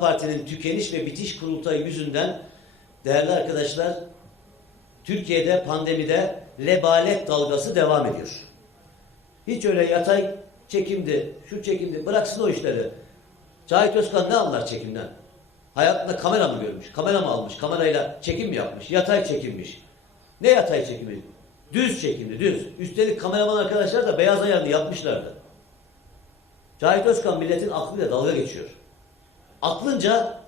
Parti'nin tükeniş ve bitiş kurultayı yüzünden değerli arkadaşlar Türkiye'de pandemide lebalet dalgası devam ediyor. Hiç öyle yatay çekimdi, şu çekimdi, bıraksın o işleri. Cahit Özkan ne anlar çekimden? Hayatında kamera mı görmüş, kamera mı almış, kamerayla çekim mi yapmış, yatay çekilmiş. Ne yatay çekimi? Düz çekimdi, düz. Üstelik kameraman arkadaşlar da beyaz ayarını yapmışlardı. Cahit Özkan milletin aklıyla dalga geçiyor. Aklınca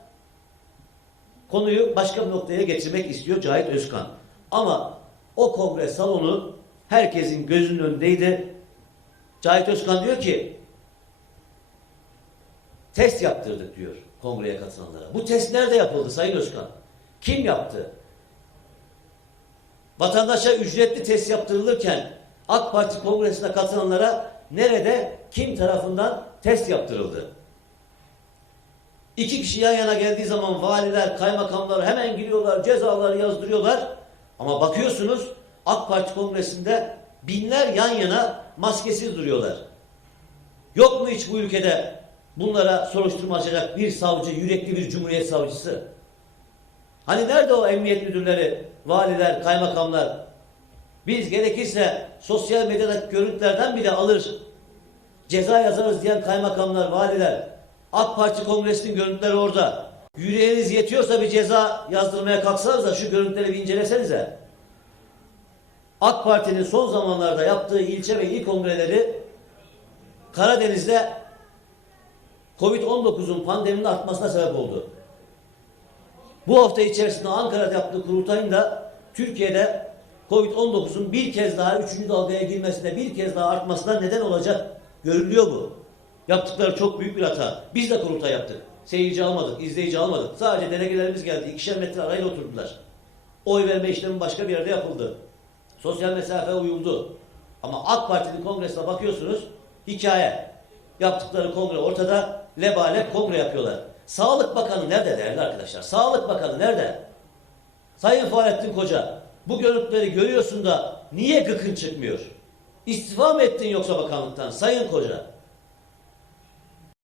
konuyu başka bir noktaya getirmek istiyor Cahit Özkan. Ama o kongre salonu herkesin gözünün önündeydi. Cahit Özkan diyor ki test yaptırdık diyor kongreye katılanlara. Bu test nerede yapıldı Sayın Özkan? Kim yaptı? Vatandaşa ücretli test yaptırılırken AK Parti kongresine katılanlara nerede, kim tarafından test yaptırıldı? İki kişi yan yana geldiği zaman valiler, kaymakamlar hemen giriyorlar, cezaları yazdırıyorlar. Ama bakıyorsunuz AK Parti kongresinde binler yan yana maskesiz duruyorlar. Yok mu hiç bu ülkede bunlara soruşturma açacak bir savcı, yürekli bir cumhuriyet savcısı? Hani nerede o emniyet müdürleri, valiler, kaymakamlar? Biz gerekirse sosyal medyadaki görüntülerden bile alır. Ceza yazarız diyen kaymakamlar, valiler. AK Parti kongresinin görüntüleri orada. Yüreğiniz yetiyorsa bir ceza yazdırmaya kalksanız da şu görüntüleri bir incelesenize. AK Parti'nin son zamanlarda yaptığı ilçe ve il kongreleri Karadeniz'de Covid-19'un pandeminin artmasına sebep oldu. Bu hafta içerisinde Ankara'da yaptığı kurultayın da Türkiye'de Covid-19'un bir kez daha üçüncü dalgaya girmesine, bir kez daha artmasına neden olacak. Görülüyor bu. Yaptıkları çok büyük bir hata. Biz de kurultay yaptık. Seyirci almadık, izleyici almadık. Sadece delegelerimiz geldi. İkişer metre arayla oturdular. Oy verme işlemi başka bir yerde yapıldı. Sosyal mesafe uyuldu. Ama AK Parti'nin kongresine bakıyorsunuz, hikaye. Yaptıkları kongre ortada, lebalep kongre yapıyorlar. Sağlık Bakanı nerede değerli arkadaşlar? Sağlık Bakanı nerede? Sayın Fahrettin Koca, bu görüntüleri görüyorsun da niye gıkın çıkmıyor? İstifa mı ettin yoksa bakanlıktan Sayın Koca?